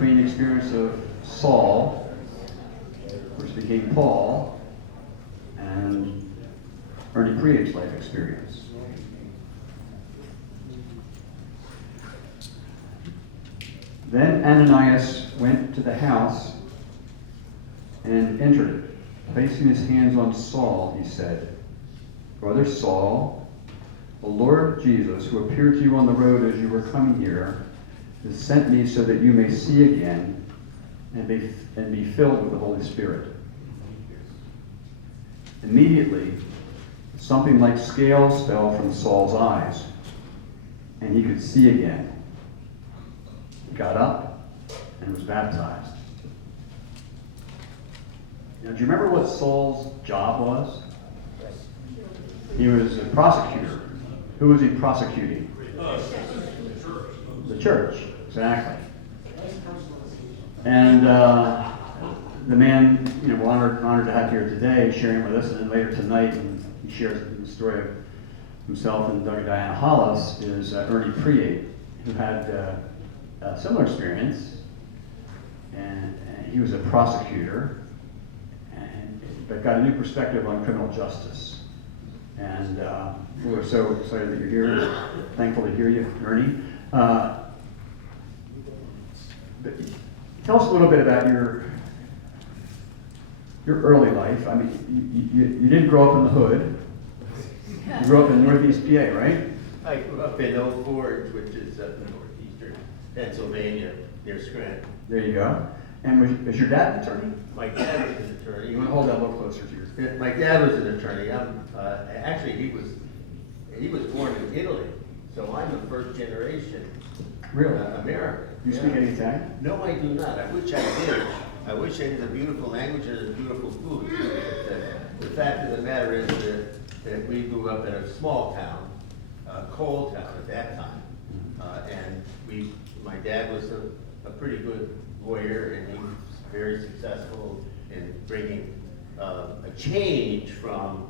between the experience of Saul, which became Paul, and Ernie Preate's life experience. Then Ananias went to the house and entered it. Placing his hands on Saul, he said, "Brother Saul, the Lord Jesus, who appeared to you on the road as you were coming here, has sent me so that you may see again and be filled with the Holy Spirit." Immediately, something like scales fell from Saul's eyes, and he could see again. He got up and was baptized. Now, do you remember what Saul's job was? He was a prosecutor. Who was he prosecuting? The church, exactly. And the man, we're honored to have here today, sharing with us, and then later tonight, and he shares the story of himself and Diana Hollis, is Ernie Preate, who had a similar experience, and he was a prosecutor, but got a new perspective on criminal justice. And we're so excited that you're here. Thankful to hear you, Ernie. But tell us a little bit about your early life. I mean, you didn't grow up in the hood. You grew up in Northeast PA, right? I grew up in Oak Forge, which is up in northeastern Pennsylvania, near Scranton. There you go. And was your dad an attorney? My dad was an attorney. You want to hold that a little closer to your... My dad was an attorney. Actually, he was born in Italy, so I'm a first generation Really? American. You speak any Italian? No, I do not. I wish I did. I wish it was a beautiful language and a beautiful food. The fact of the matter is that we grew up in a small town, coal town at that time, and my dad was a pretty good lawyer, and he was very successful in bringing a change from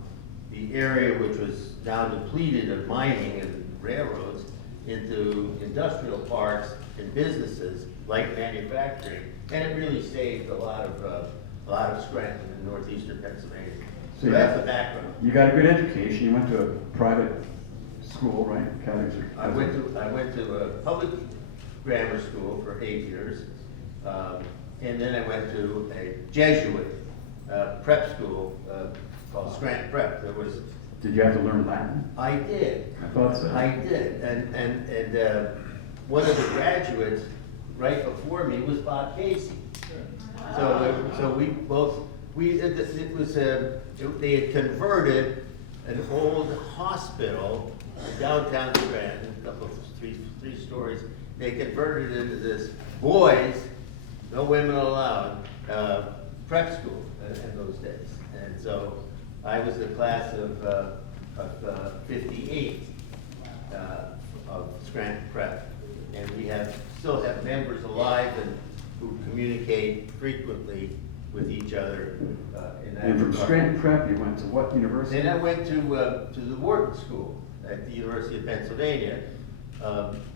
the area which was now depleted of mining and railroads into industrial parks and businesses like manufacturing, and it really saved a lot of Scranton in northeastern Pennsylvania. So that's the background. You got a good education. You went to a private school, right? I went to a public grammar school for 8 years, and then I went to a Jesuit prep school called Scranton Prep. Did you have to learn Latin? I did. I thought so. I did, and one of the graduates right before me was Bob Casey. So we both they had converted an old hospital in downtown Scranton, a couple of three stories. They converted it into this boys, no women allowed, prep school in those days. And so I was the class of 58 of Scranton Prep, and we still have members alive and who communicate frequently with each other in that. And from Scranton Prep, you went to what university? Then I went to the Wharton School at the University of Pennsylvania.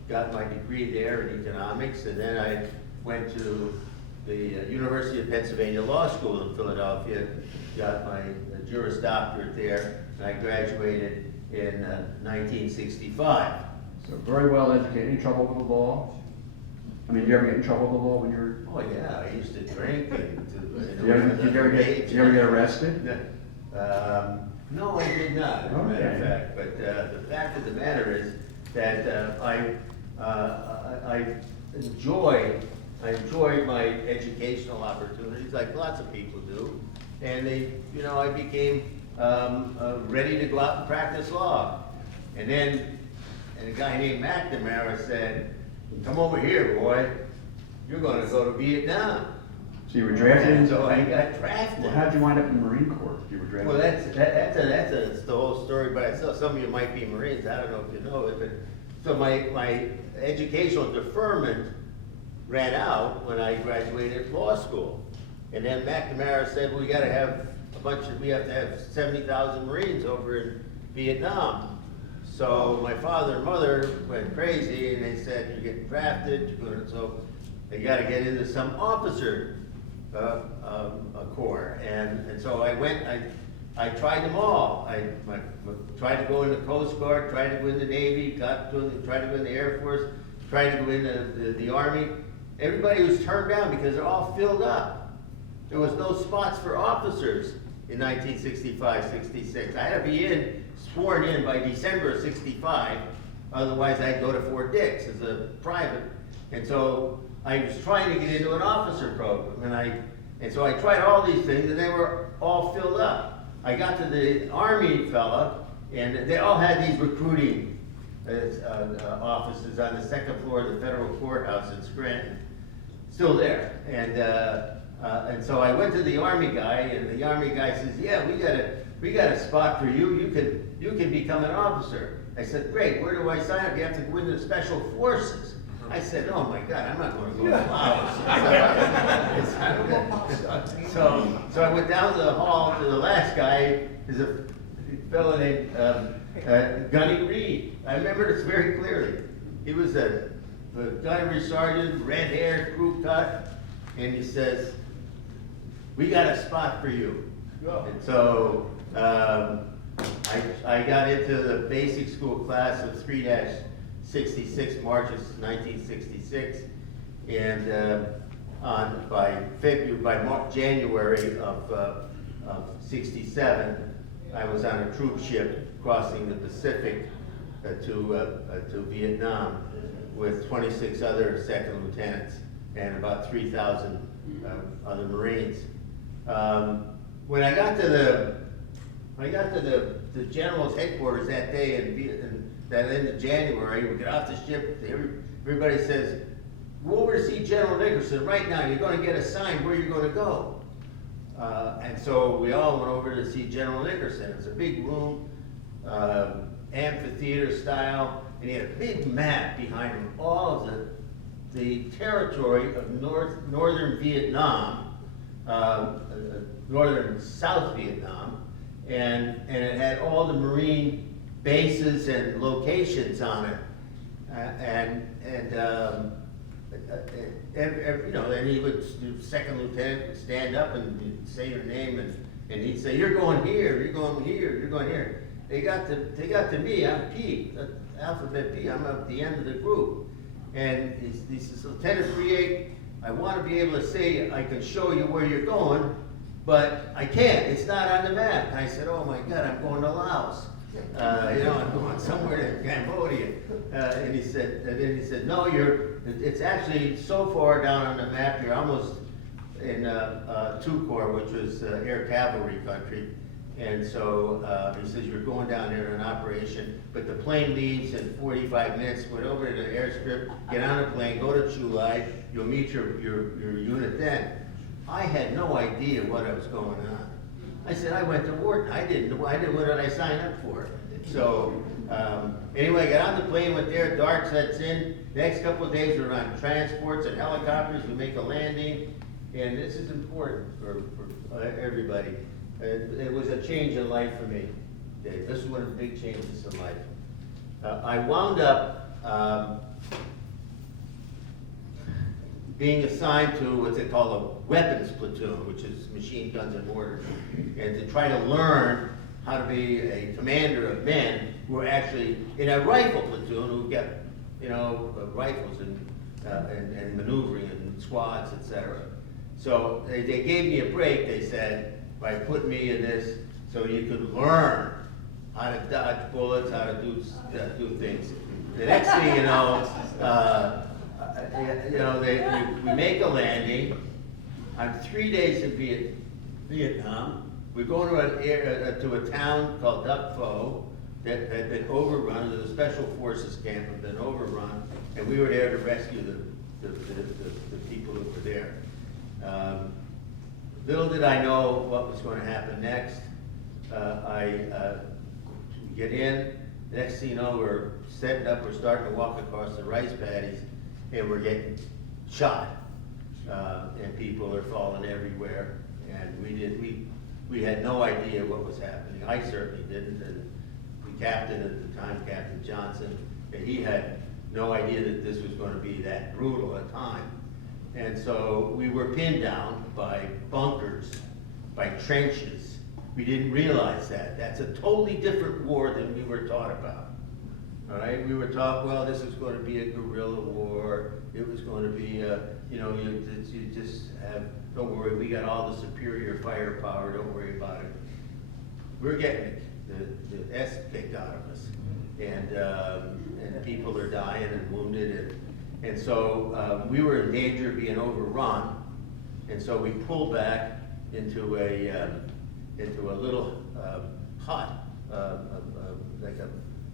Got my degree there in economics, and then I went to the University of Pennsylvania Law School in Philadelphia. Got my Juris Doctorate there, and I graduated in 1965. So very well educated. Any trouble with the law? I mean, did you ever get in trouble with the law when you were... Oh yeah, I used to drink. Did you ever get arrested? No, I did not, as a matter of fact. But the fact of the matter is that I enjoyed my educational opportunities, like lots of people do, and I became ready to go out and practice law. And then a guy named McNamara said, "Come over here, boy. You're going to go to Vietnam." So you were drafted? And so I got drafted. Well, how'd you wind up in the Marine Corps? You were drafted? Well, that's the whole story by itself. Some of you might be Marines. I don't know if you know it, but so my educational deferment ran out when I graduated law school, and then McNamara said, "Well, we have to have 70,000 Marines over in Vietnam." So my father and mother went crazy, and they said, "You're getting drafted." So I got to get into some officer corps, and so I went. I tried them all. I tried to go in the Coast Guard, tried to go in the Navy, tried to go in the Air Force, tried to go in the Army. Everybody was turned down because they're all filled up. There was no spots for officers in 1965, 66. I had to be sworn in by December of 65. Otherwise, I'd go to Fort Dix as a private. And so I was trying to get into an officer program, and so I tried all these things, and they were all filled up. I got to the Army fella, and they all had these recruiting offices on the second floor of the federal courthouse in Scranton, still there. And so I went to the Army guy, and the Army guy says, "Yeah, we got a spot for you. You can become an officer." I said, "Great. Where do I sign up?" "You have to go into the Special Forces." I said, "Oh my God, I'm not going to go to Laos." So I went down to the hall to the last guy, is a fellow named Gunny Reed. I remember this very clearly. He was a gunnery sergeant, red hair, crew cut, and he says, "We got a spot for you." And so I got into the basic school class of 3-66, March of 1966, and by January of 67, I was on a troop ship crossing the Pacific to Vietnam with 26 other second lieutenants and about 3,000 other Marines. When I got to the general's headquarters that day in that end of January, we get off the ship, everybody says, "Go over to see General Nickerson right now. You're going to get assigned where you're going to go." And so we all went over to see General Nickerson. It was a big room, amphitheater style, and he had a big map behind him, all of the territory of northern Vietnam, northern South Vietnam, and it had all the Marine bases and locations on it, and he would, the second lieutenant would stand up and say your name, and he'd say, "You're going here, you're going here, you're going here." They got to me, I'm P, alphabet P, I'm at the end of the group, and he says, "Lieutenant Preate, I want to be able to say I can show you where you're going, but I can't, it's not on the map." And I said, "Oh my God, I'm going to Laos. I'm going somewhere to Cambodia." And then he said, "No, it's actually so far down on the map, you're almost in 2 Corps, which was air cavalry country." And so he says, "You're going down there in an operation, but the plane leaves in 45 minutes, go over to the airstrip, get on the plane, go to Chu Lai, you'll meet your unit then." I had no idea what was going on. I said, "I went to Wharton. What did I sign up for?" So anyway, I got on the plane, went there, dark sets in. Next couple of days we were on transports and helicopters, we make a landing, and this is important for everybody. It was a change in life for me, Dave. This is one of the big changes in life. I wound up being assigned to what they call a weapons platoon, which is machine guns and mortars, and to try to learn how to be a commander of men who are actually in a rifle platoon who get, rifles and maneuvering and squads, etc. So they gave me a break, they said, by putting me in this, so you could learn how to dodge bullets, how to do things. The next thing you know, we make a landing. I'm 3 days in Vietnam. We're going to a town called Duc Pho that had been overrun. The special forces camp had been overrun, and we were there to rescue the people that were there. Little did I know what was going to happen next. I get in. The next thing you know, we're setting up. We're starting to walk across the rice paddies, and we're getting shot. And people are falling everywhere. And we had no idea what was happening. I certainly didn't. And the captain at the time, Captain Johnson, he had no idea that this was going to be that brutal a time. And so we were pinned down by bunkers, by trenches. We didn't realize that. That's a totally different war than we were taught about. All right, we were taught, well, this is going to be a guerrilla war. It was going to be, you just have, don't worry, we got all the superior firepower, don't worry about it. We're getting the S kicked out of us. And people are dying and wounded. And so we were in danger of being overrun. And so we pulled back into a little hut, like a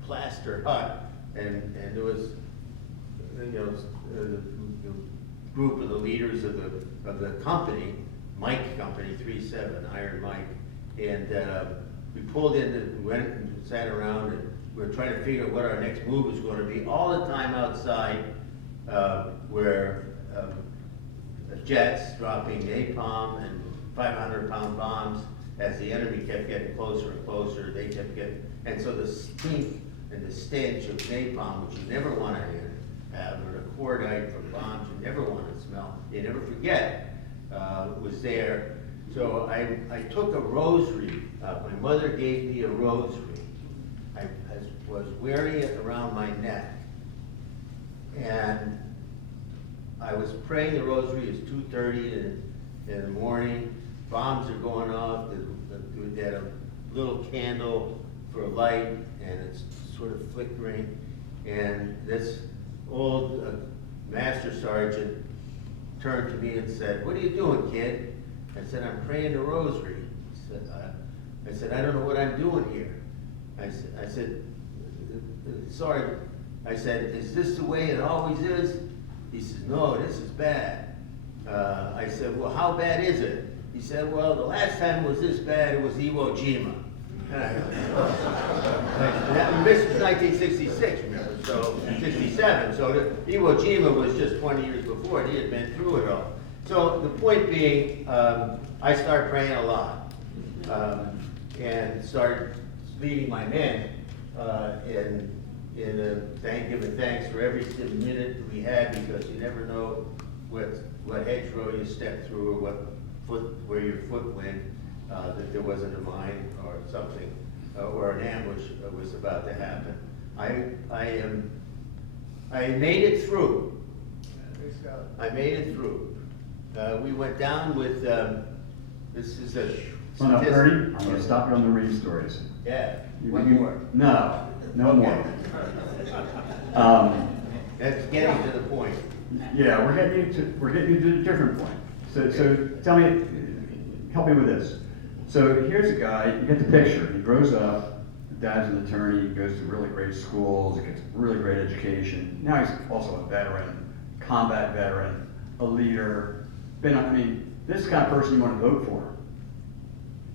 plaster hut, and there was, a group of the leaders of the company, Mike Company 37, Iron Mike, and we pulled in, we went and sat around, and we were trying to figure out what our next move was going to be. All the time outside were jets dropping napalm and 500-pound bombs. As the enemy kept getting closer and closer, they kept getting, and so the stink and the stench of napalm, which you never want to have, or the cordite from bombs you never want to smell, you never forget, was there. So I took a rosary. My mother gave me a rosary. I was wearing it around my neck, and I was praying the rosary. It's 2:30 in the morning. Bombs are going off. They had a little candle for a light, and it's sort of flickering. And this old master sergeant turned to me and said, "What are you doing, kid?" I said, "I'm praying the rosary." I said, "I don't know what I'm doing here." I said, "Sorry." I said, "Is this the way it always is?" He says, "No, this is bad." I said, "Well, how bad is it?" He said, "Well, the last time it was this bad, it was Iwo Jima." This is 1966, remember, so 67. So Iwo Jima was just 20 years before, and he had been through it all. So the point being, I started praying a lot, and started leading my men in giving thanks for every minute that we had, because you never know what hedgerow you stepped through, or where your foot went, that there wasn't a mine or something, or an ambush was about to happen. I made it through. I made it through. We went down with, this is a... So now, Ernie, I'm going to stop you on the Marine stories. Yeah, one more. No more. That's getting to the point. Yeah, we're getting you to a different point. So tell me, help me with this. So here's a guy, you get the picture. He grows up, dad's an attorney, he goes to really great schools, he gets really great education. Now he's also a veteran, combat veteran, a leader. This is the kind of person you want to vote for.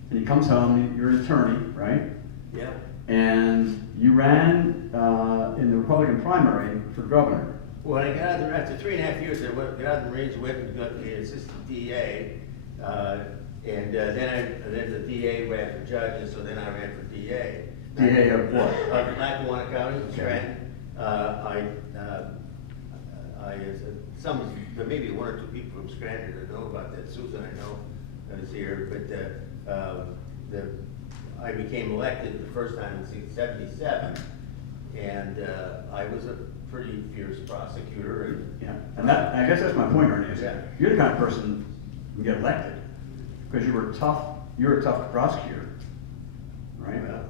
And he comes home, you're an attorney, right? Yeah. And you ran in the Republican primary for governor. Well, I got out of the, after 3.5 years, I got out of the Marines, went and got the assistant DA, and then the DA ran for judge, and so then I ran for DA. DA of what? Of Lackawanna County, Scranton. Maybe one or two people from Scranton that know about that. Susan, I know, is here, but I became elected the first time in '77, and I was a pretty fierce prosecutor. And I guess that's my point, Ernie, is Yeah. you're the kind of person who get elected because you were tough. You're a tough prosecutor, right? Well,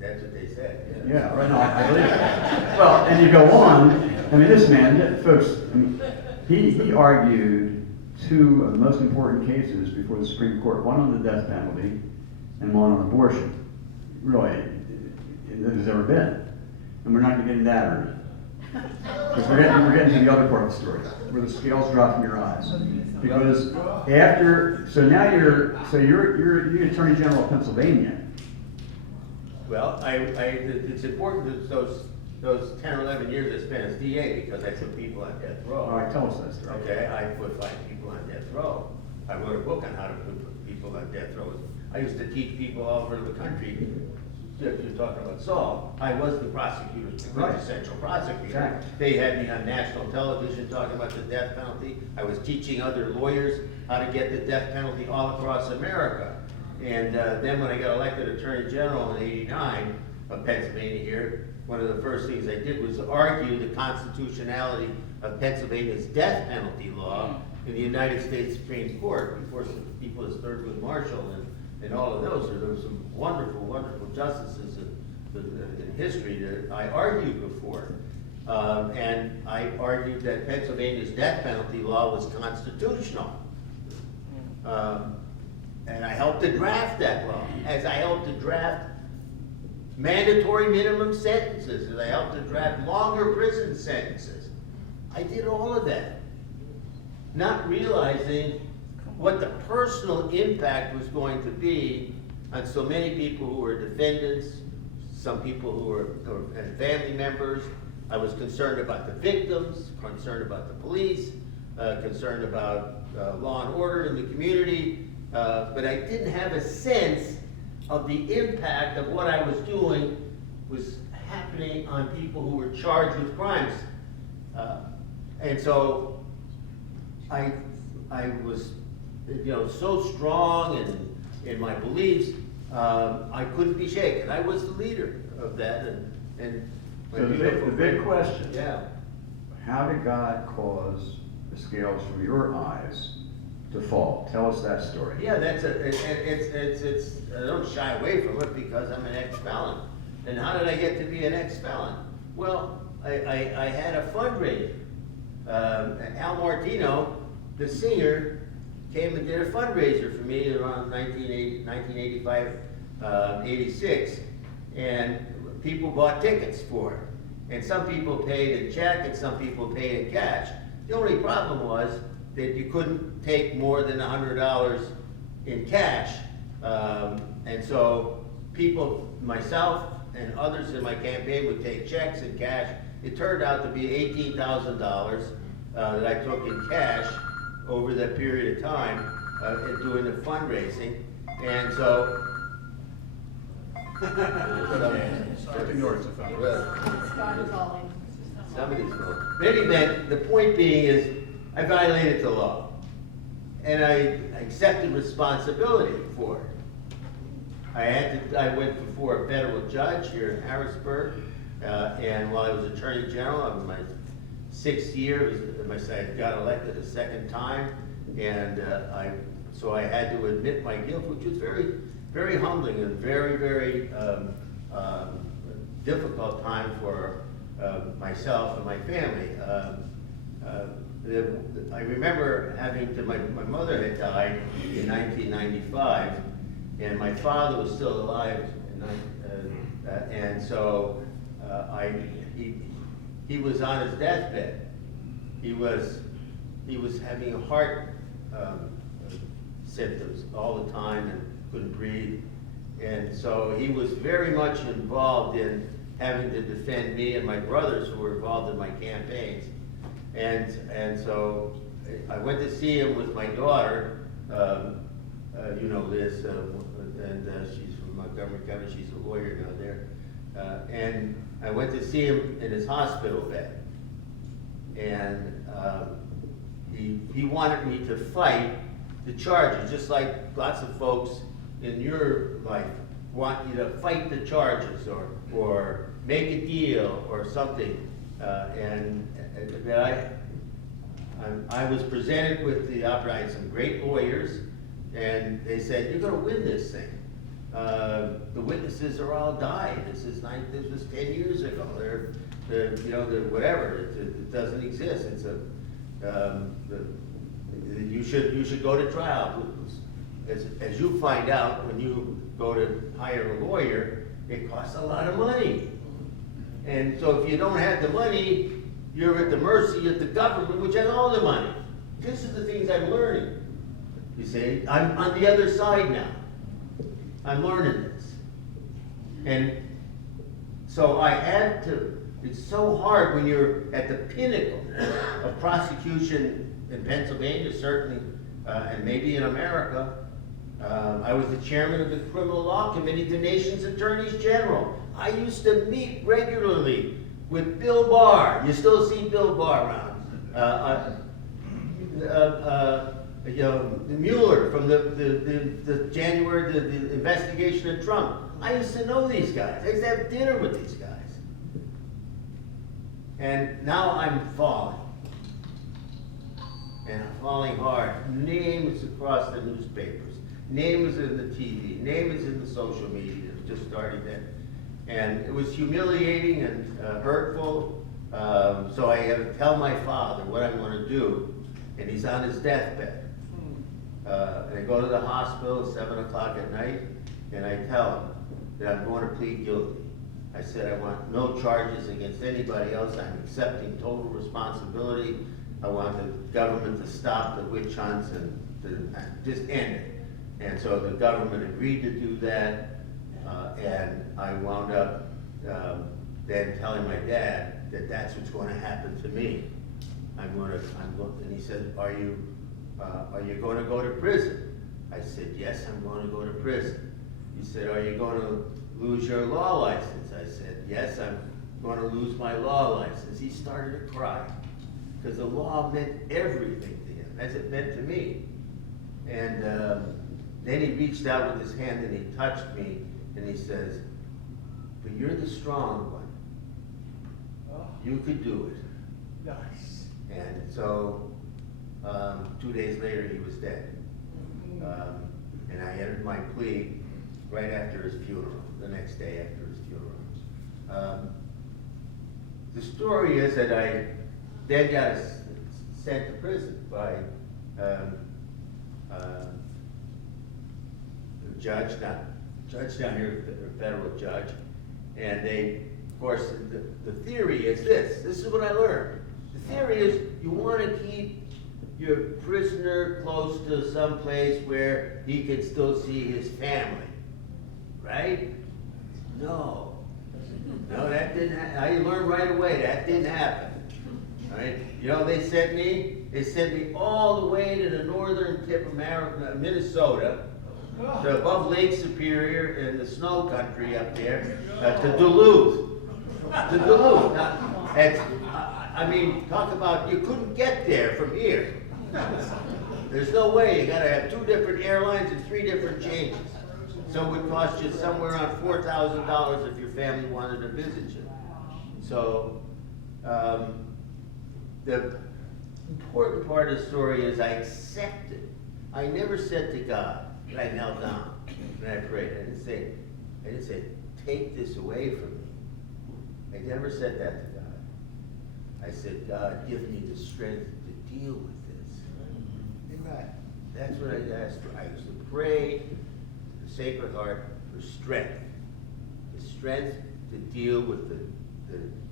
that's what they said. Yeah, right. No, I believe it. Well, and you go on. This man, folks, he argued two of the most important cases before the Supreme Court. One on the death penalty, and one on abortion. Really, there's ever been. And we're not going to get into that, Ernie. Because we're getting to the other part of the story, where the scales drop from your eyes. Because you're the Attorney General of Pennsylvania. Well, it's important that those 10 or 11 years I spent as DA, because I put people on death row. All right, tell us that story. Okay, I put 5 people on death row. I wrote a book on how to put people on death row. I used to teach people all over the country if you're talking about Saul, I was the prosecutor, the Right. quintessential prosecutor. Exactly. They had me on national television talking about the death penalty. I was teaching other lawyers how to get the death penalty all across America. And then when I got elected Attorney General in '89 of Pennsylvania here, one of the first things I did was argue the constitutionality of Pennsylvania's death penalty law in the United States Supreme Court before some people as Thurgood Marshall and all of those. There were some wonderful, wonderful justices in history that I argued before. And I argued that Pennsylvania's death penalty law was constitutional. And I helped to draft that law, as I helped to draft mandatory minimum sentences, as I helped to draft longer prison sentences. I did all of that, not realizing what the personal impact was going to be on so many people who were defendants, some people who were and family members. I was concerned about the victims, concerned about the police, concerned about law and order in the community, but I didn't have a sense of the impact of what I was doing was happening on people who were charged with crimes. And so I was, so strong in my beliefs, I couldn't be shaken. I was the leader of that, and my So the big question. Yeah. How did God cause the scales from your eyes to fall? Tell us that story. Yeah, it's I don't shy away from it because I'm an ex-felon. And how did I get to be an ex-felon? Well, I had a fundraiser. Al Martino, the singer, came and did a fundraiser for me around 1985, 86, and people bought tickets for it. And some people paid in check and some people paid in cash. The only problem was that you couldn't take more than $100 in cash. And so people, myself and others in my campaign would take checks and cash. It turned out to be $18,000 that I took in cash over that period of time in doing the fundraising. And so somebody's going. In any event, the point being is I violated the law. And I accepted responsibility for it. I went before a federal judge here in Harrisburg, and while I was Attorney General, in my 6th year, I got elected a 2nd time, and so I had to admit my guilt, which was very, very humbling and very, very difficult time for myself and my family. I remember my mother had died in 1995, and my father was still alive, and so he was on his deathbed. He was having heart symptoms all the time and couldn't breathe, and so he was very much involved in having to defend me and my brothers who were involved in my campaigns. And so I went to see him with my daughter, Liz, and she's from Montgomery County, she's a lawyer now there. And I went to see him in his hospital bed. And he wanted me to fight the charges, just like lots of folks in your life want you to fight the charges or make a deal or something. And that I was presented with the opportunity. I had some great lawyers, and they said, "You're going to win this thing. The witnesses are all died. This was 10 years ago. They're whatever. It doesn't exist. It's you should go to trial." As you find out when you go to hire a lawyer, it costs a lot of money. And so if you don't have the money, you're at the mercy of the government, which has all the money. This is the things I'm learning. You see, I'm on the other side now. I'm learning this. And so I had to, it's so hard when you're at the pinnacle of prosecution in Pennsylvania, certainly, and maybe in America, I was the chairman of the Criminal Law Committee, the nation's attorneys general. I used to meet regularly with Bill Barr. You still see Bill Barr around. You know, Mueller from the January, the investigation of Trump. I used to know these guys. I used to have dinner with these guys. And now I'm falling. And I'm falling hard. Names across the newspapers. Names in the TV. Names in the social media. Just starting then. And it was humiliating and hurtful. So I had to tell my father what I'm going to do. And he's on his deathbed. And I go to the hospital at 7 o'clock at night. And I tell him that I'm going to plead guilty. I said I want no charges against anybody else. I'm accepting total responsibility. I want the government to stop the witch hunts and to just end it. And so the government agreed to do that. And I wound up then telling my dad that that's what's going to happen to me. And he said, are you going to go to prison? I said, yes, I'm going to go to prison. He said, are you going to lose your law license? I said, yes, I'm going to lose my law license. He started to cry because the law meant everything to him, as it meant to me. And then he reached out with his hand and he touched me and he says, but you're the strong one. You could do it. Nice. And so 2 days later he was dead. And I entered my plea right after his funeral, the next day after his funeral. The story is that I then got sent to prison by a judge down here, a federal judge, and they, of course, the theory is this is what I learned. The theory is you want to keep your prisoner close to some place where he can still see his family. Right? No, that didn't happen. I learned right away that didn't happen. Right? You know, they sent me all the way to the northern tip of Minnesota, to above Lake Superior in the snow country up there, to Duluth. Now, I mean, talk about you couldn't get there from here. There's no way. You got to have 2 different airlines and 3 different changes. So it would cost you somewhere around $4,000 if your family wanted to visit you. So the important part of the story is I accepted. I never said to God that I knelt down and I prayed. I didn't say, take this away from me. I never said that to God. I said, God, give me the strength to deal with this. Amen. That's what I asked for. I used to pray to the Sacred Heart for strength. The strength to deal with the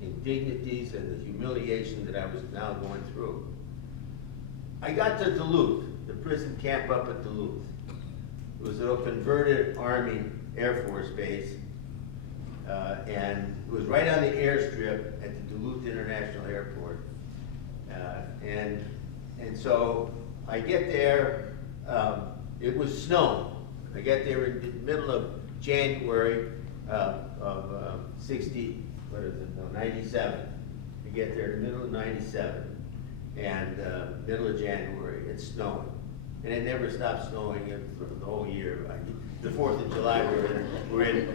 indignities and the humiliation that I was now going through. I got to Duluth, the prison camp up at Duluth. It was a converted Army Air Force base, and it was right on the airstrip at the Duluth International Airport. And so I get there, it was snowing. I get there in the middle of January of 97. I get there in the middle of 97, and middle of January, it's snowing. And it never stopped snowing for the whole year. The 4th of July, we're in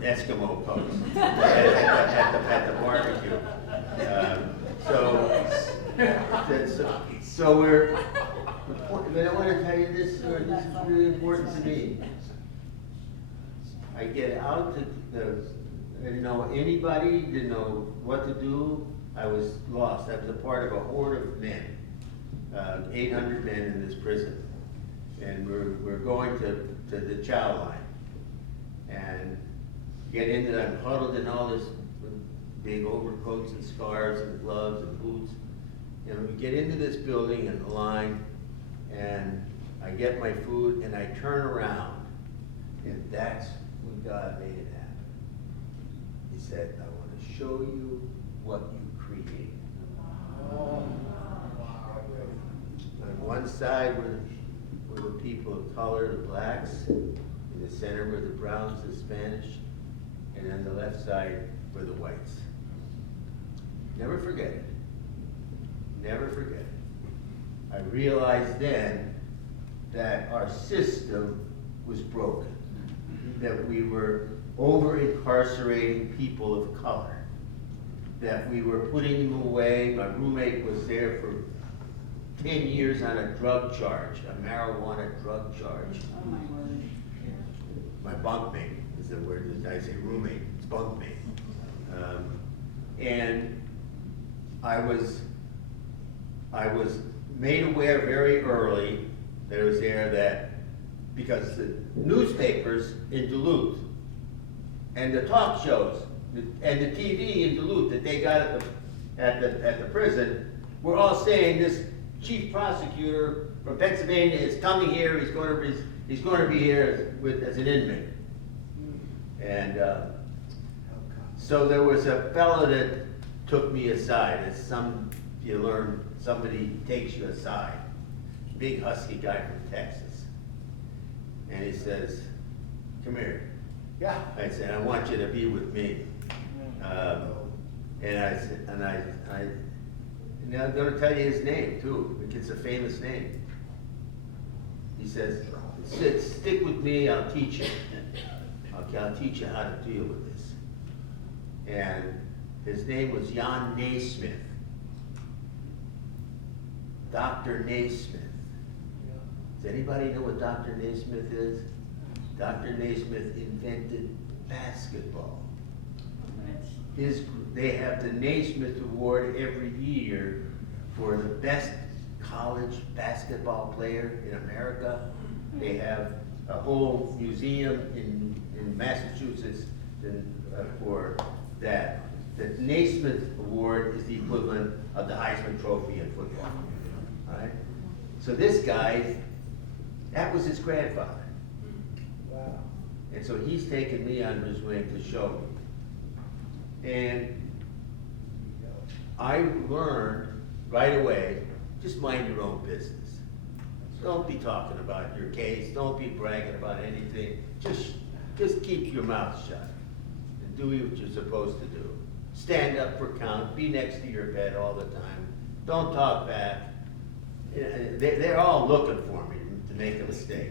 Eskimo pose at the barbecue. So we're. But I want to tell you this story. This is really important to me. I get out to I didn't know anybody, didn't know what to do. I was lost. I was a part of a horde of men, 800 men in this prison, and we're going to the chow line, and get into. I'm huddled in all this big overcoats and scarves and gloves and boots, and we get into this building and the line, and I get my food and I turn around, and that's when God made it happen. He said, I want to show you what you created. On one side were the people of color, the blacks. In the center were the browns, the Spanish. And on the left side were the whites. Never forget it. Never forget it. I realized then that our system was broken, that we were over-incarcerating people of color, that we were putting them away. My roommate was there for 10 years on a drug charge, a marijuana drug charge. Oh, my word. My bunkmate is the word, I say roommate, it's bunkmate. And I was made aware very early that it was there that, because the newspapers in Duluth and the talk shows and the TV in Duluth that they got at the prison were all saying this chief prosecutor from Pennsylvania is coming here, he's going to be here as an inmate. And so there was a fellow that took me aside, as you learn, somebody takes you aside, big husky guy from Texas. And he says, come here. Yeah. I said, I want you to be with me. And I said, and I'm going to tell you his name too, because it's a famous name. He says, stick with me, I'll teach you. Okay, I'll teach you how to deal with this. And his name was Jan Naismith. Dr. Naismith. Does anybody know what Dr. Naismith is? Dr. Naismith invented basketball. They have the Naismith Award every year for the best college basketball player in America. They have a whole museum in Massachusetts for that. The Naismith Award is the equivalent of the Heisman Trophy in football. All right? So this guy, that was his grandfather. Wow. And so he's taken me under his wing to show me. And I learned right away, just mind your own business. Don't be talking about your case. Don't be bragging about anything. Just keep your mouth shut and do what you're supposed to do. Stand up for count. Be next to your bed all the time. Don't talk back. They're all looking for me to make a mistake.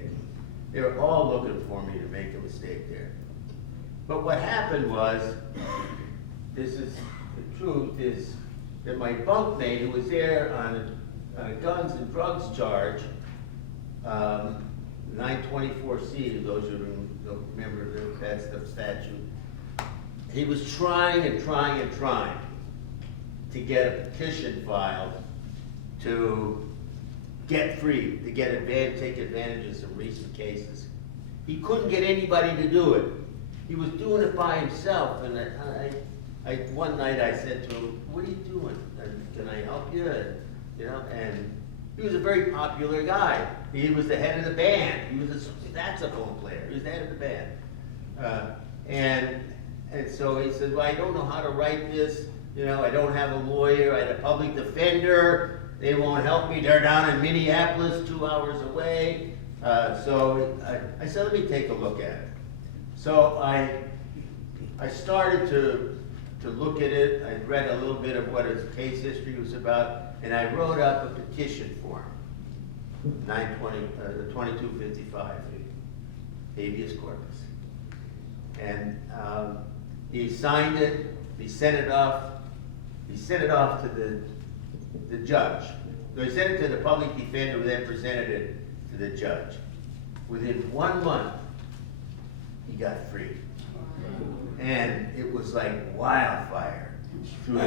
They're all looking for me to make a mistake there. But what happened was, this is the truth, is that my bunkmate, who was there on a guns and drugs charge, 924C, those who don't remember that's the statute, he was trying and trying and trying to get a petition filed to get free, to take advantage of some recent cases. He couldn't get anybody to do it. He was doing it by himself, and one night I said to him, "What are you doing? Can I help you?" And he was a very popular guy. He was the head of the band. He was a saxophone player. He was the head of the band. And so he said, "Well, I don't know how to write this. I don't have a lawyer. I had a public defender. They won't help me. They're down in Minneapolis, 2 hours away." So I said, "Let me take a look at it." So I started to look at it. I read a little bit of what his case history was about, and I wrote up a petition for him, 2255, habeas corpus. And he signed it. He sent it off. He sent it off to the judge. So he sent it to the public defender, who then presented it to the judge. Within 1 month, he got free. And it was like wildfire through the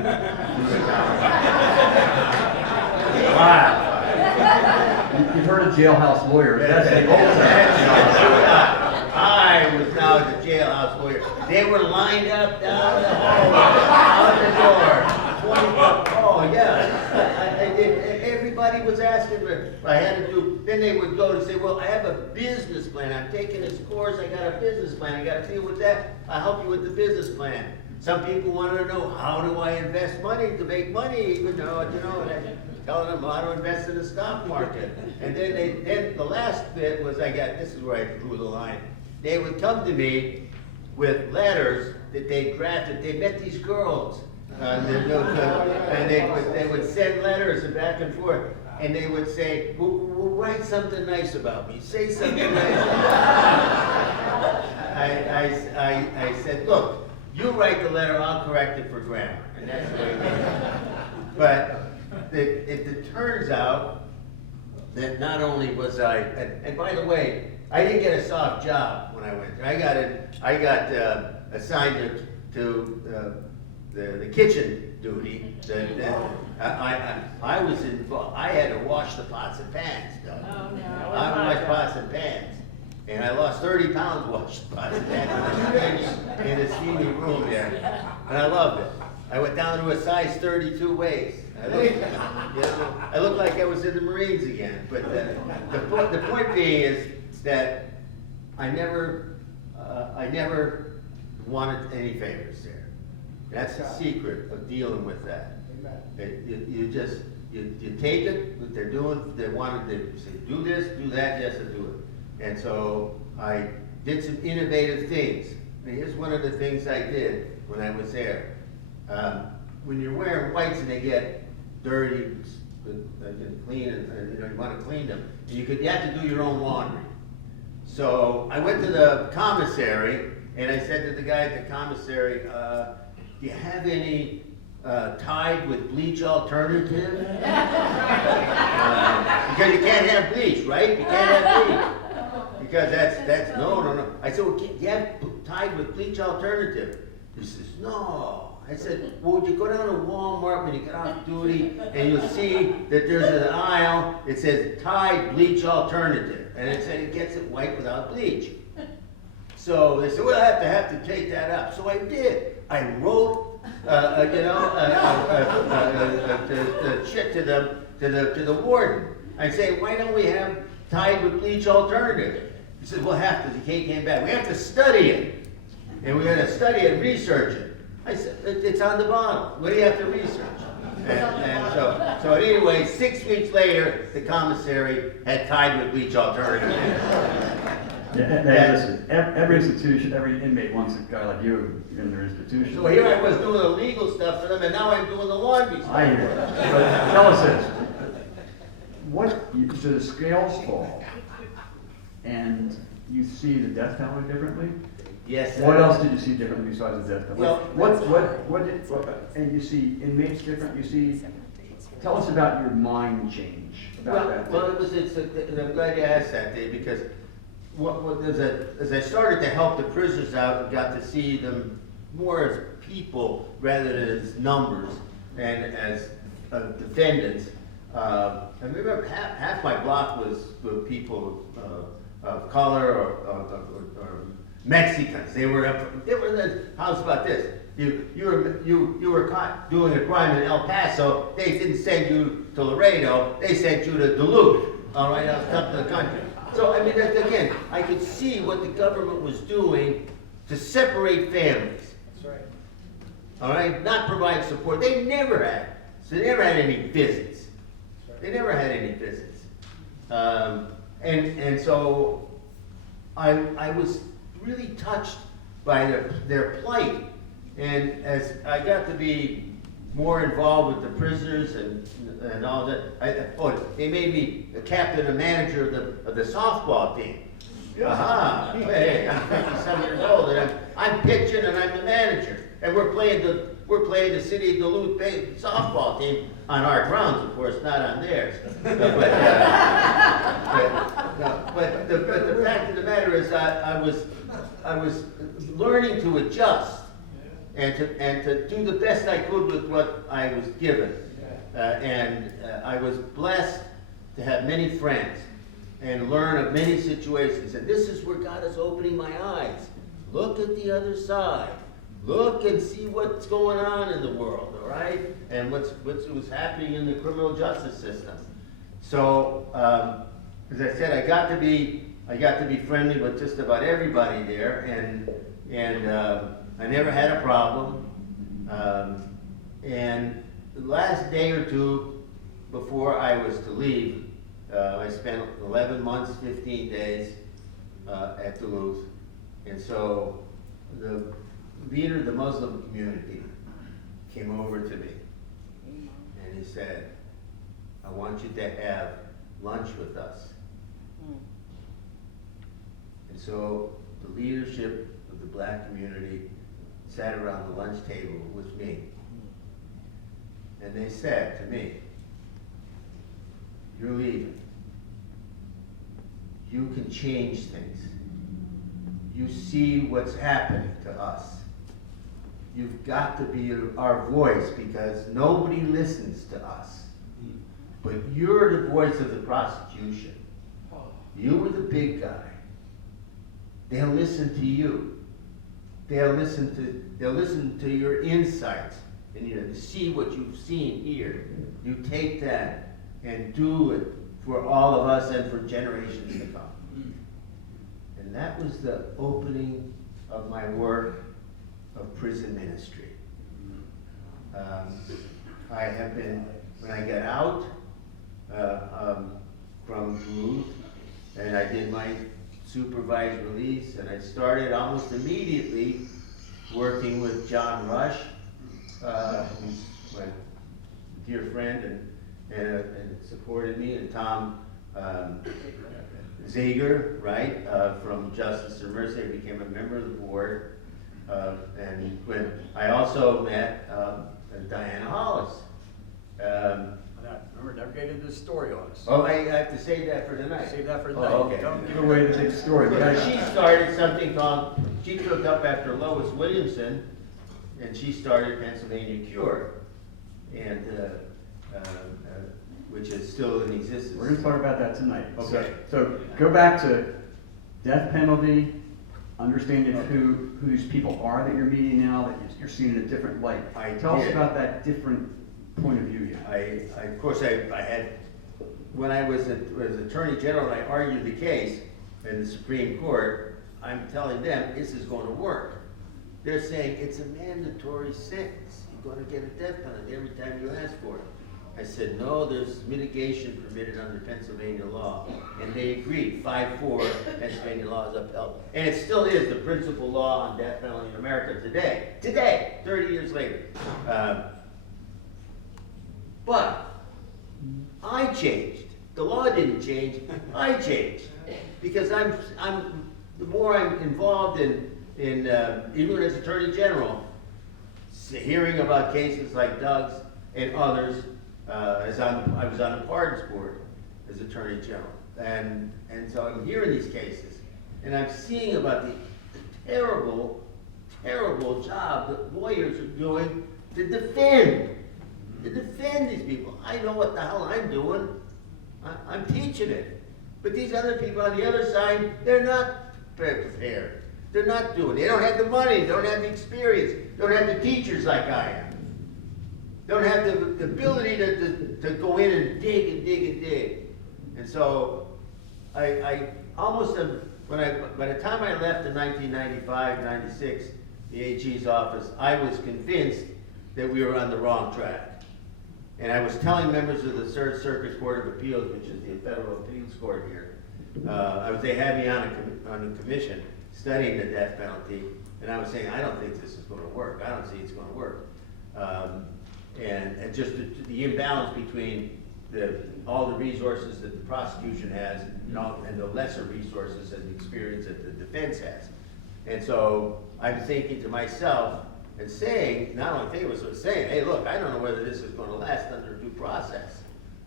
wildfire. You've heard of jailhouse lawyers. That's the old I was now the jailhouse lawyer. They were lined up down the hallway, out the door. 20, oh yeah. Everybody was asking what I had to do. Then they would go to say, "Well, I have a business plan. I'm taking this course. I got a business plan. I got to deal with that. I'll help you with the business plan." Some people wanted to know, how do I invest money to make money? telling them how to invest in the stock market. And then the last bit was this is where I drew the line. They would come to me with letters that they drafted. They met these girls, and they would send letters and back and forth. And they would say, well, write something nice about me. Say something nice about me. I said, look, you write the letter, I'll correct it for grammar. And that's the way it is. But it turns out that not only was and by the way, I didn't get a soft job when I went there. I got assigned to the kitchen duty. I was involved. I had to wash the pots and pans. Oh, no. I washed pots and pans. And I lost 30 pounds washing pots and pans in a steamy room there. And I loved it. I went down to a size 32 waist. I looked like I was in the Marines again. But the point being is that I never wanted any favors there. That's the secret of dealing with that. You take it, what they're doing, they wanted to say, do this, do that, yes, I do it. And so I did some innovative things. And here's one of the things I did when I was there. When you're wearing whites and they get dirty, clean, and you want to clean them, and you have to do your own laundry. So I went to the commissary and I said to the guy at the commissary, do you have any Tide with bleach alternative? Because you can't have bleach, right? You can't have bleach. Because that's no. I said, well, do you have Tide with bleach alternative? He says, no. I said, well, would you go down to Walmart when you get off duty and you'll see that there's an aisle that says Tide bleach alternative. And it said it gets it white without bleach. So they said, well, I have to take that up. So I did. I wrote, the shit to the warden. I say, why don't we have Tide with bleach alternative? He said, we'll have to. He came back. We have to study it, and we got to study it, research it. I said, it's on the bottle. What do you have to research? And so anyway, 6 weeks later, the commissary had Tide with bleach alternative. Listen, every institution, every inmate wants a guy like you in their institution. So here I was doing the legal stuff for them, and now I'm doing the laundry stuff. I hear you. But tell us this. So the scales fall, and you see the death penalty differently? Yes. What else did you see differently besides the death penalty? Well, and you see inmates different, tell us about your mind change about that. Well, I'm glad you asked that, Dave, because as I started to help the prisoners out and got to see them more as people rather than as numbers and as defendants, I remember half my block was people of color or Mexicans. They were how's about this? You were caught doing a crime in El Paso. They didn't send you to Laredo. They sent you to Duluth. All right, up to the country. So I mean, again, I could see what the government was doing to separate families. That's right. All right, not provide support. They never had any visits. They never had any visits. And so I was really touched by their plight. And as I got to be more involved with the prisoners and all that, they made me the captain and manager of the softball team. Aha! Hey, I'm 57 years old, and I'm pitching and I'm the manager. And we're playing the city of Duluth softball team on our grounds, of course, not on theirs. But the fact of the matter is, I was learning to adjust and to do the best I could with what I was given. And I was blessed to have many friends and learn of many situations. And this is where God is opening my eyes. Look at the other side. Look and see what's going on in the world, all right? And what's happening in the criminal justice system. So, as I said, I got to be friendly with just about everybody there, and I never had a problem. And the last day or two before I was to leave, I spent 11 months, 15 days at Duluth. And so the leader of the Muslim community came over to me and he said, I want you to have lunch with us. And so the leadership of the black community sat around the lunch table with me. And they said to me, you're leaving. You can change things. You see what's happening to us. You've got to be our voice because nobody listens to us. But you're the voice of the prosecution. You were the big guy. They'll listen to you. They'll listen to your insights and to see what you've seen here. You take that and do it for all of us and for generations to come. And that was the opening of my work of prison ministry. I have been, when I got out from Duluth, and I did my supervised release, and I started almost immediately working with John Rush, who's my dear friend and supported me, and Tom Zager, right, from Justice and Mercy. I became a member of the board, and when I also met Diana Hollis. Remember, never get into the story on us. Oh, I have to save that for tonight. Save that for the Oh, night. okay. Don't give away the big story. She started something called, she took up after Lois Williamson, and she started Pennsylvania Cure, and which is still in existence. We're going to talk about that tonight. Okay. So go back to death penalty, understanding who these people are that you're meeting now, that you're seeing in a different light. Tell us about that different point of view you have. Of course, I had, when I was Attorney General, I argued the case in the Supreme Court. I'm telling them this is going to work. They're saying it's a mandatory sentence. You're going to get a death penalty every time you ask for it. I said, no, there's mitigation permitted under Pennsylvania law. And they agreed, 5-4, Pennsylvania law is upheld. And it still is the principal law on death penalty in America today. Today, 30 years later. But I changed. The law didn't change, I changed. Because the more I'm involved in even as Attorney General, hearing about cases like Doug's and others, I was on the pardons board as Attorney General. And so I'm hearing these cases, and I'm seeing about the terrible, terrible job that lawyers are doing to defend these people. I know what the hell I'm doing. I'm teaching it. But these other people on the other side, they're not prepared. They're not doing it. They don't have the money, they don't have the experience, they don't have the teachers like I am. They don't have the ability to go in and dig and dig and dig. And so I almost, by the time I left in 1995, 96, the AG's office, I was convinced that we were on the wrong track. And I was telling members of the Third Circuit Court of Appeals, which is the federal appeals court here, they had me on a commission studying the death penalty, and I was saying, I don't think this is going to work. I don't see it's going to work. And just the imbalance between all the resources that the prosecution has and the lesser resources and the experience that the defense has. And so I'm thinking to myself and saying, not only thinking, but saying, hey, look, I don't know whether this is going to last under due process.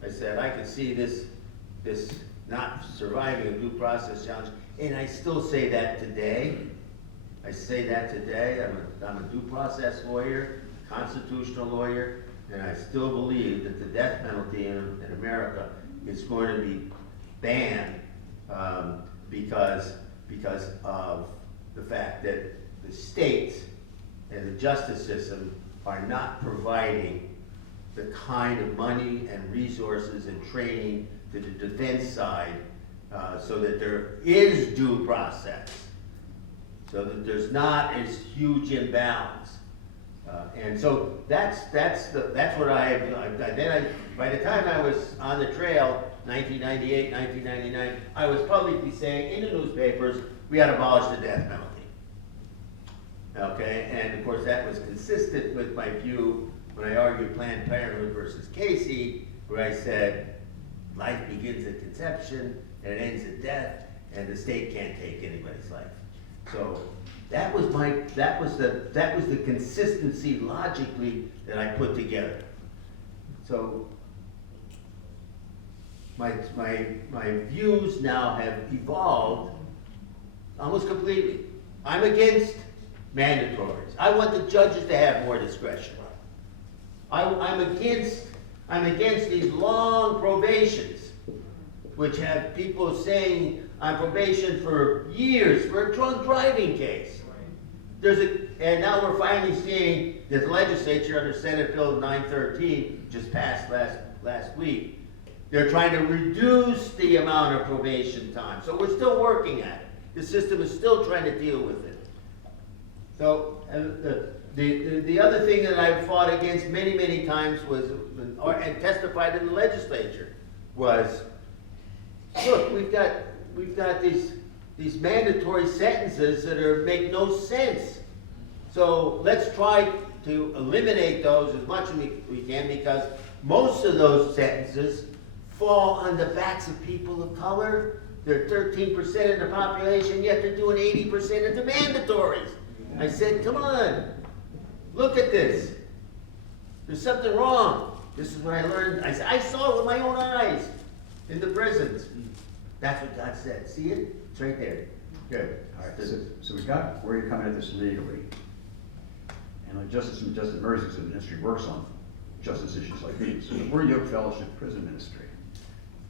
I said, I can see this not surviving a due process challenge, and I still say that today. I say that today. I'm a due process lawyer, constitutional lawyer, and I still believe that the death penalty in America is going to be banned because of the fact that the states and the justice system are not providing the kind of money and resources and training to the defense side so that there is due process, so that there's not this huge imbalance And so that's what by the time I was on the trail, 1998, 1999, I was publicly saying in the newspapers, we ought to abolish the death penalty. Okay, and of course that was consistent with my view when I argued Planned Parenthood versus Casey, where I said, life begins at conception and it ends at death, and the state can't take anybody's life. So that was the consistency logically that I put together. So my views now have evolved almost completely. I'm against mandatories. I want the judges to have more discretion. I'm against these long probations, which have people saying on probation for years for a drunk driving case. And now we're finally seeing the legislature under Senate Bill 913, just passed last week. They're trying to reduce the amount of probation time. So we're still working at it. The system is still trying to deal with it. So the other thing that I've fought against many, many times was, and testified in the legislature, was, look, we've got these mandatory sentences that make no sense. So let's try to eliminate those as much as we can, because most of those sentences fall on the backs of people of color. They're 13% of the population, yet they're doing 80% of the mandatories. I said, come on, look at this. There's something wrong. This is what I learned. I said, I saw it with my own eyes in the prisons. That's what God said. See it? It's right there. Good. All right, so we got where you're coming at this legally. And like Justice Murray said, the ministry works on justice issues like these. So we're Yoke Fellowship Prison Ministry.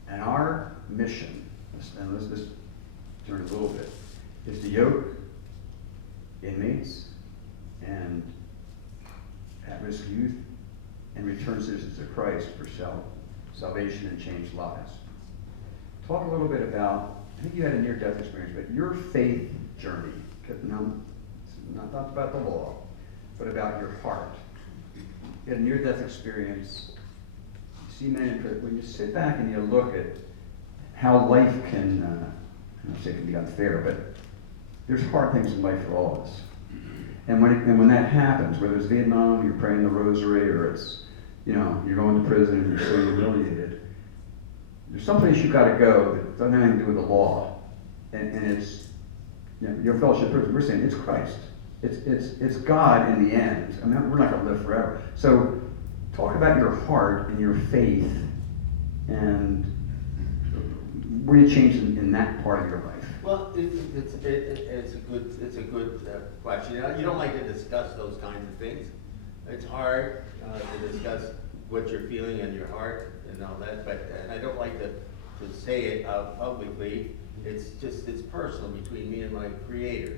And our mission, and let's turn it a little bit, is to yoke inmates and at-risk youth and return citizens to Christ for salvation and changed lives. Talk a little bit about, I think you had a near-death experience, but your faith journey, not about the law, but about your heart. You had a near-death experience. You see men in prison. When you sit back and you look at how life can, I don't say it can be unfair, but there's hard things in life for all of us. And when that happens, whether it's Vietnam, you're praying the rosary, or it's, you're going to prison and you're so humiliated, there's someplace you've got to go that doesn't have anything to do with the law. And it's, your fellowship prison, we're saying it's Christ. It's God in the end. I mean, we're not going to live forever. So talk about your heart and your faith and where you changed in that part of your life. Well, it's a good question. You don't like to discuss those kinds of things. It's hard to discuss what you're feeling in your heart and all that, but I don't like to say it out publicly. It's personal between me and my Creator.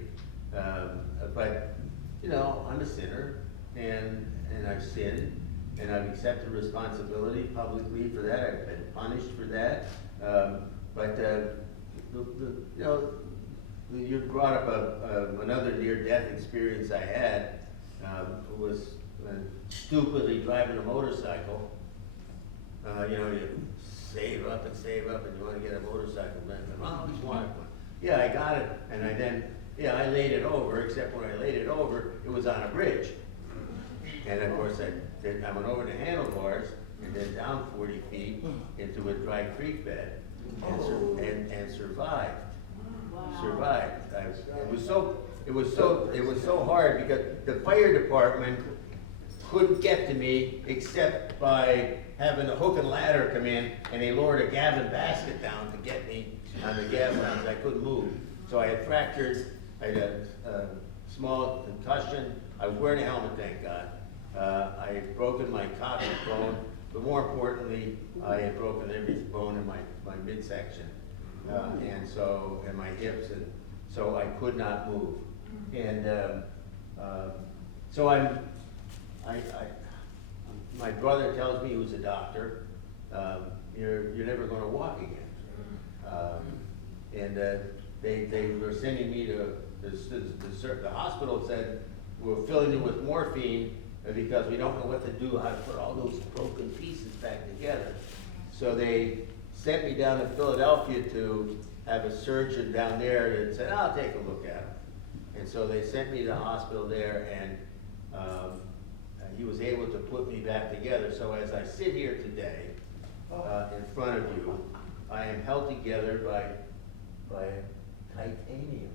But I'm a sinner, and I've sinned, and I've accepted responsibility publicly for that. I've been punished for that. You brought up another near-death experience I had. Was stupidly driving a motorcycle. You save up, and you want to get a motorcycle. I always wanted one. Yeah, I got it, and I laid it over, except when I laid it over, it was on a bridge. And of course, I went over the handlebars and then down 40 feet into a dry creek bed and survived. Wow. Survived. It was so hard because the fire department couldn't get to me except by having a hook and ladder come in, and they lowered a gabbing basket down to get me on the gas lines. I couldn't move. So I had I had a small concussion. I was wearing a helmet, thank God. I had broken my coccyx bone, but more importantly, I had broken every bone in my midsection, and my hips, and so I could not move. And my brother tells me, who's a doctor, you're never going to walk again. They were sending me to the hospital. Said, we're filling you with morphine because we don't know what to do, how to put all those broken pieces back together. So they sent me down to Philadelphia to have a surgeon down there that said, I'll take a look at them. And so they sent me to the hospital there, and he was able to put me back together. So as I sit here today, in front of you, I am held together by titanium.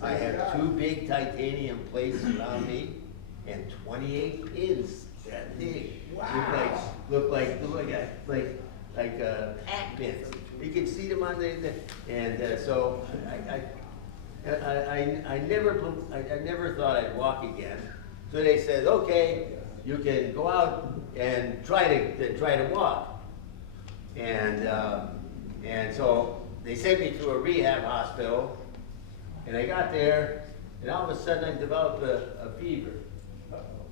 I have 2 big titanium plates around me and 28 pins that big. Wow. Look like pack pins. You can see them on and so I never thought I'd walk again. So they said, okay, you can go out and try to walk. And so they sent me to a rehab hospital, and I got there, and all of a sudden I developed a fever.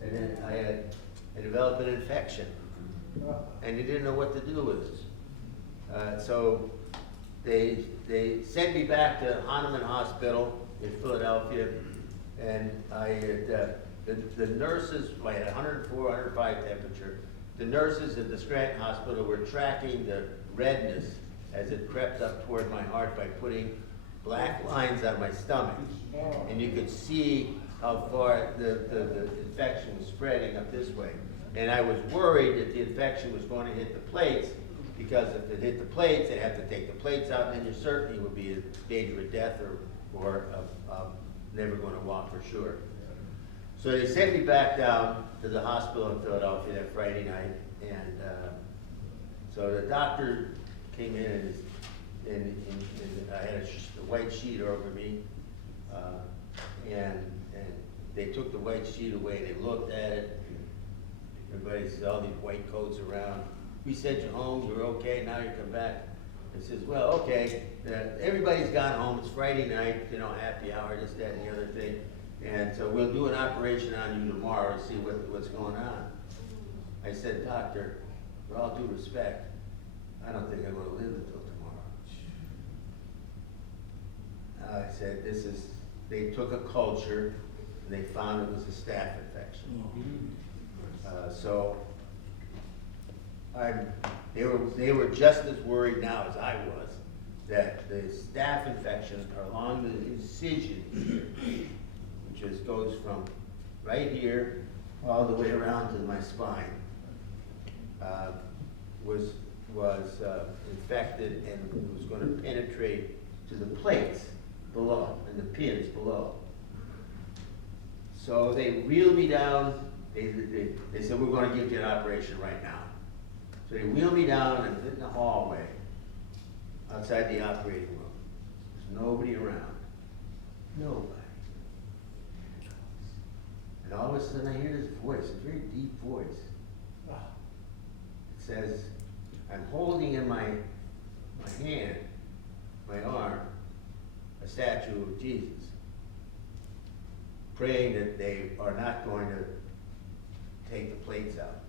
And then I developed an infection, and they didn't know what to do with it. So they sent me back to Hahnemann Hospital in Philadelphia, and I had, the nurses, I had 104, 105 temperature. The nurses at the Scranton Hospital were tracking the redness as it crept up toward my heart by putting black lines on my stomach. And you could see how far the infection was spreading up this way. And I was worried that the infection was going to hit the plates, because if it hit the plates, they'd have to take the plates out, and then you certainly would be in danger of death or never going to walk for sure. So they sent me back down to the hospital in Philadelphia that Friday night, and so the doctor came in, and I had a white sheet over me, and they took the white sheet away, they looked at it, everybody said, all these white coats around. We sent you home, you're okay, now you come back. It says, well, okay, everybody's gone home, it's Friday night, happy hour, this, that, and the other thing. And so we'll do an operation on you tomorrow to see what's going on. I said, doctor, with all due respect, I don't think I'm going to live until tomorrow. I said, they took a culture, and they found it was a staph infection. So they were just as worried now as I was that the staph infection along the incision here, which goes from right here all the way around to my spine, was infected and was going to penetrate to the plates below and the pins below. So they wheeled me down. They said, we're going to give you an operation right now. So they wheeled me down and put in the hallway outside the operating room. There's nobody around. Nobody. And all of a sudden I hear this voice, a very deep voice. It says, I'm holding in my hand, my arm, a statue of Jesus, praying that they are not going to take the plates out.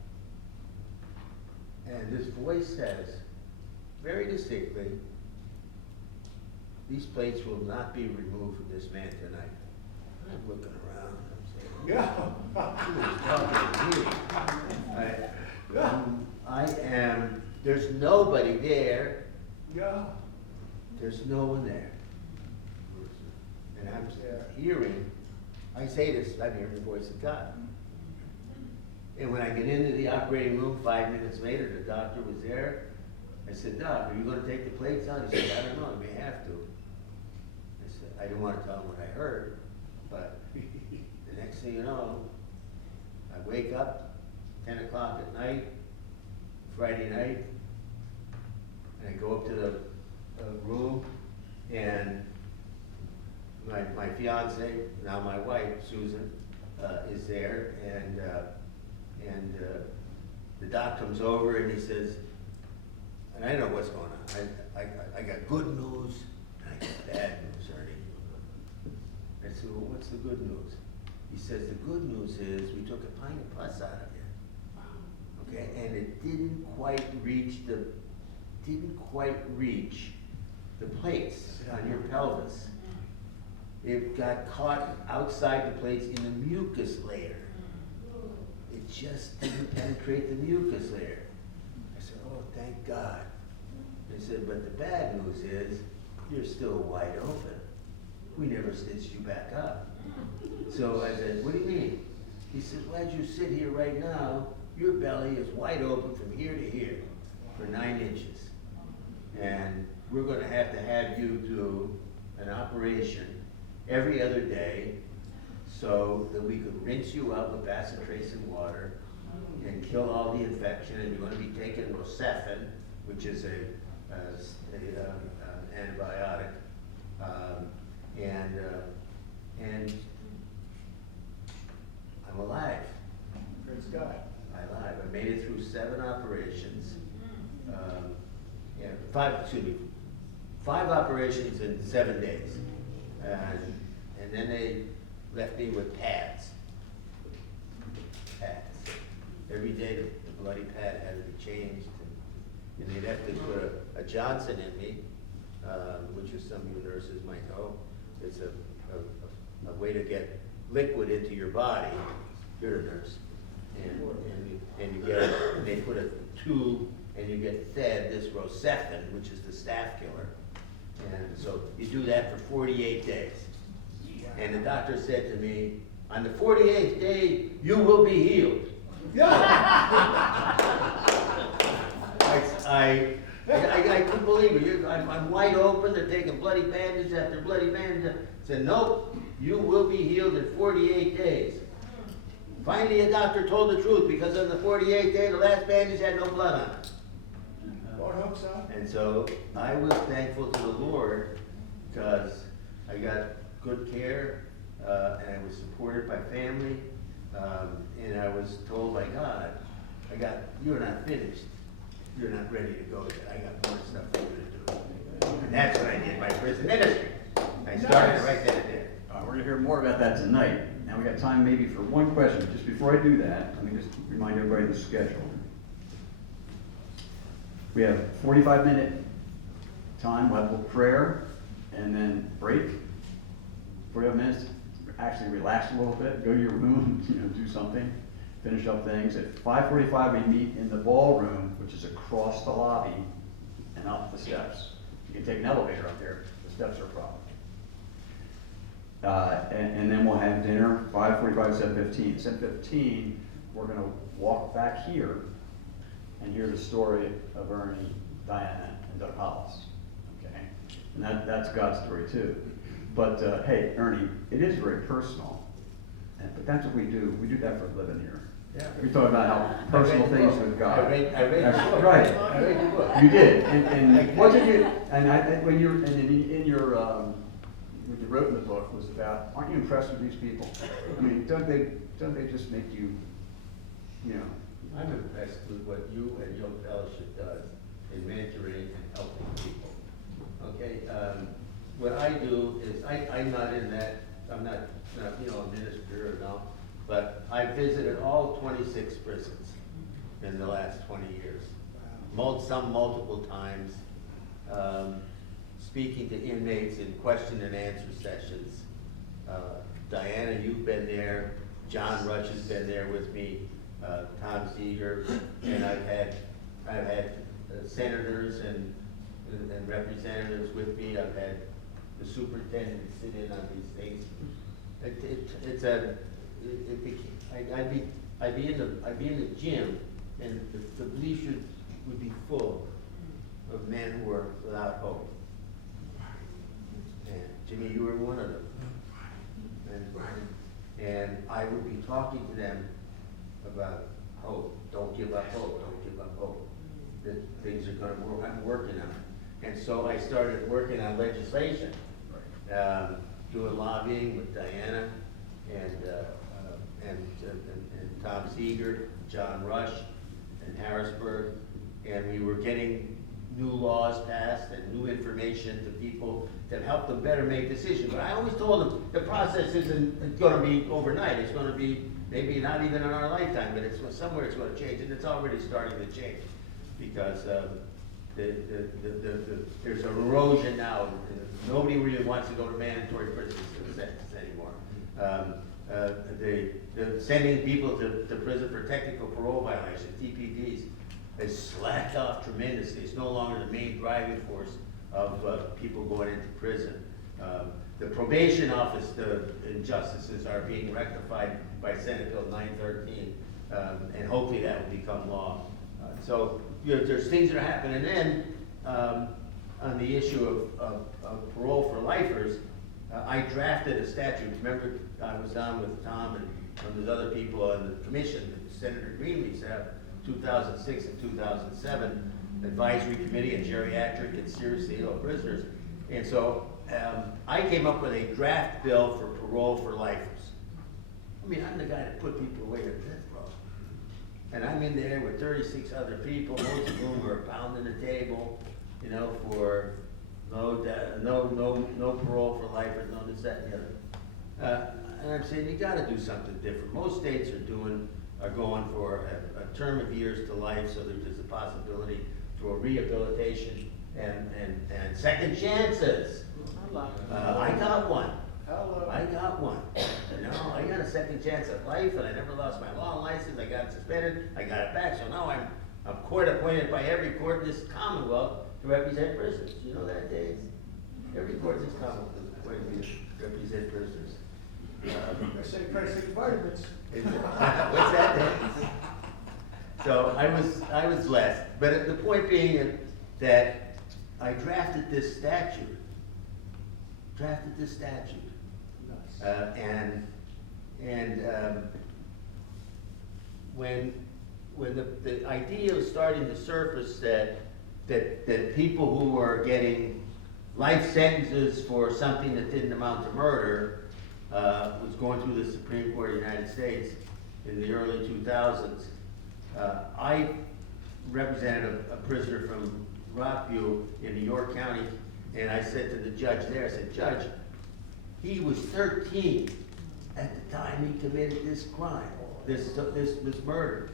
And this voice says, very distinctly, these plates will not be removed from this man tonight. I'm looking around, I'm saying, who is talking to me? There's nobody there. Yeah. There's no one there. And I'm hearing, I say this, I'm hearing the voice of God. And when I get into the operating room 5 minutes later, the doctor was there. I said, Doc, are you going to take the plates out? He said, I don't know, I may have to. I said, I didn't want to tell him what I heard, but the next thing you know, I wake up 10 o'clock at night, Friday night, and I go up to the room, and my fiance, now my wife, Susan, is there, and the doc comes over and he says, and I know what's going on. I got good news and I got bad news, Ernie. I said, well, what's the good news? He says, the good news is we took a pint of pus out of you. Okay, and it didn't quite reach the plates on your pelvis. It got caught outside the plates in the mucus layer. just didn't penetrate the mucus layer. I said, oh, thank God. They said, but the bad news is, you're still wide open. We never stitched you back up. So I said, what do you mean? He said, well, as you sit here right now, your belly is wide open from here to here for 9 inches. And we're gonna have you do an operation every other day so that we could rinse you out with bacitracin water and kill all the infection, and you're gonna be taking Rocephin, which is an antibiotic, and I'm alive. Praise God. I'm alive. I made it through 7 operations. Yeah, 5 operations in 7 days. And then they left me with pads. Every day the bloody pad had to be changed. And they'd have to put a Johnson in me, which is some of you nurses might know. It's a way to get liquid into your body. You're a nurse. And you get, and they put a tube and you get fed this Rocephin, which is the staph killer. And so you do that for 48 days. And the doctor said to me, on the 48th day, you will be healed. I couldn't believe it. I'm wide open, they're taking bloody bandage after bloody bandage. I said, nope, you will be healed in 48 days. Finally, a doctor told the truth, because on the 48th day, the last bandage had no blood on it. Lord hope so. And so I was thankful to the Lord, because I got good care, and I was supported by family, and I was told by God, you're not finished. You're not ready to go yet. I got more stuff for you to do. And that's what I did, my prison ministry. I started right then and there. We're gonna hear more about that tonight. Now we got time maybe for one question. Just before I do that, let me just remind everybody of the schedule. We have 45-minute time, we'll have a little prayer, and then break. 45 minutes, actually relax a little bit, go to your room, do something, finish up things. At 5:45, we meet in the ballroom, which is across the lobby and up the steps. You can take an elevator up there, the steps are a problem. And then we'll have dinner, 5:45 to 7:15. 7:15, we're gonna walk back here and hear the story of Ernie, Diana, and Doug Hollis, okay? And that's God's story too. But hey, Ernie, it is very personal, but that's what we do. We do that for a living here. Yeah. We talk about how personal things with God. I read That's the book. right. I read the book. You did, and what did you? And when you're in your what you wrote in the book was about, aren't you impressed with these people? I mean, don't they just make you, I'm impressed with what you and your fellowship does in mentoring and helping people. Okay, what I do is, I'm not in that, I'm not a minister or no, but I visited all 26 prisons in the last 20 years. Some multiple times, speaking to inmates in question and answer sessions. Diana, you've been there. John Rush has been there with me. Tom Seeger, and I've had senators and representatives with me. I've had the superintendent sit in on these things. I'd be in the gym, and the bleachers would be full of men who were without hope. And Jimmy, you were one of them. And I would be talking to them about hope. Don't give up hope. Don't give up hope. That things are going to work. I'm working on it. And so I started working on legislation, doing lobbying with Diana and Tom Seeger, John Rush, and Harrisburg, and we were getting new laws passed and new information to people that help them better make decisions. But I always told them the process isn't going to be overnight. It's going to be maybe not even in our lifetime, but somewhere it's going to change, and it's already starting to change because there's an erosion now. Nobody really wants to go to mandatory prison sentences anymore. the sending people to prison for technical parole violations, TPDs, has slacked off tremendously. It's no longer the main driving force of people going into prison. The probation office, the injustices are being rectified by Senate Bill 913, and hopefully that will become law. So there's things that are happening. And then on the issue of parole for lifers, I drafted a statute. Remember, I was on with Tom and some of those other people on the commission that Senator Greenlee set up 2006 and 2007 advisory committee on geriatric and seriously ill prisoners. And so I came up with a draft bill for parole for lifers. I mean, I'm the guy that put people away to death row. And I'm in there with 36 other people, most of whom are pounding the table, you know, for no parole for lifers, no this, that, and the other. And I'm saying you gotta do something different. Most states are going for a term of years to life, so that there's a possibility for rehabilitation and second chances. I got one. I got one. You know, I got a second chance at life, and I never lost my law license. I got suspended. I got it back. So now I'm court appointed by every court in this Commonwealth to represent prisoners. You know that, Dave? Every court in this Commonwealth is appointed to represent prisoners. I say pricing vitamins. What's that, Dave? So I was blessed. But the point being that I drafted this statute. When the idea was starting to surface that people who were getting life sentences for something that didn't amount to murder was going through the Supreme Court of the United States in the early 2000s, I represented a prisoner from Rockview in New York County, and I said to the judge there, I said, Judge, he was 13 at the time he committed this crime, this murder.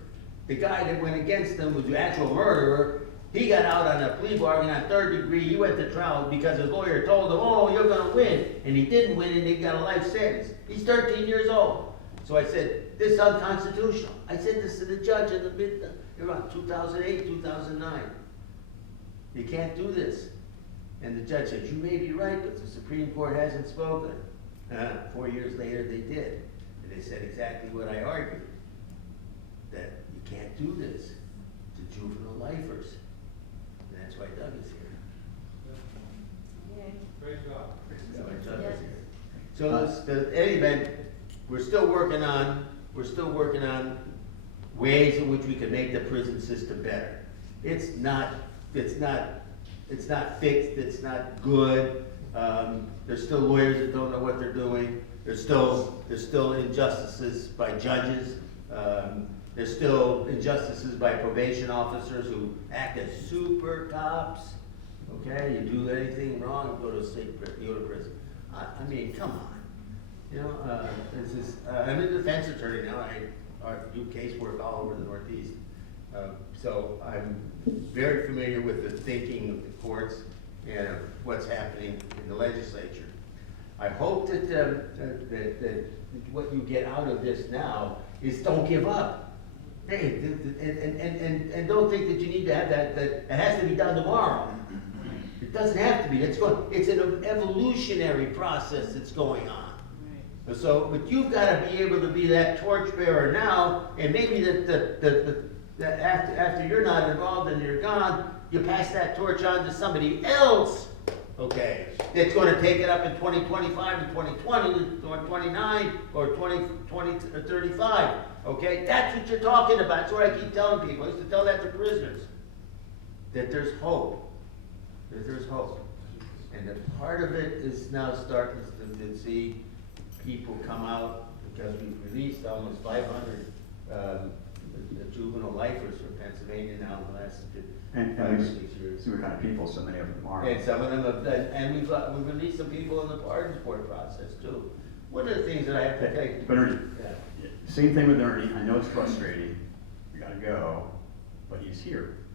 The guy that went against him was the actual murderer. He got out on a plea bargain on third degree. He went to trial because his lawyer told him, oh, you're gonna win. And he didn't win, and he got a life sentence. He's 13 years old. So I said, this is unconstitutional. I said this to the judge in around 2008, 2009. You can't do this. And the judge said, you may be right, but the Supreme Court hasn't spoken. 4 years later, they did. And they said exactly what I argued, that you can't do this to juvenile lifers. And that's why Doug is here. Praise God. That's why Doug is here. So in any event, we're still working on ways in which we can make the prison system better. It's not fixed, it's not good. There's still lawyers that don't know what they're doing. There's still injustices by judges. There's still injustices by probation officers who act as super cops. Okay, you do anything wrong, you go to prison. I mean, come on. You know, I'm a defense attorney now. I do casework all over the Northeast. So I'm very familiar with the thinking of the courts and what's happening in the legislature. I hope that what you get out of this now is don't give up. Hey, and don't think that you need to have that it has to be done tomorrow. It doesn't have to be. It's an evolutionary process that's going on. So, but you've got to be able to be that torchbearer now, and maybe that after you're not involved and you're gone, you pass that torch on to somebody else, okay, that's going to take it up in 2025 and 2020 or 29 or 2020 or 35, okay? That's what you're talking about. That's what I keep telling people. I used to tell that to prisoners, that there's hope, that there's hope. And that part of it is now starting to see people come out, because we've released almost 500 juvenile lifers from Pennsylvania now in the last 5 or 6 years. See what kind of people so many of them are. And some of them have done, and we've released some people in the pardons board process too. One of the things that I have to take. But Ernie, Yeah. same thing with Ernie. I know it's frustrating. You gotta go, but he's here.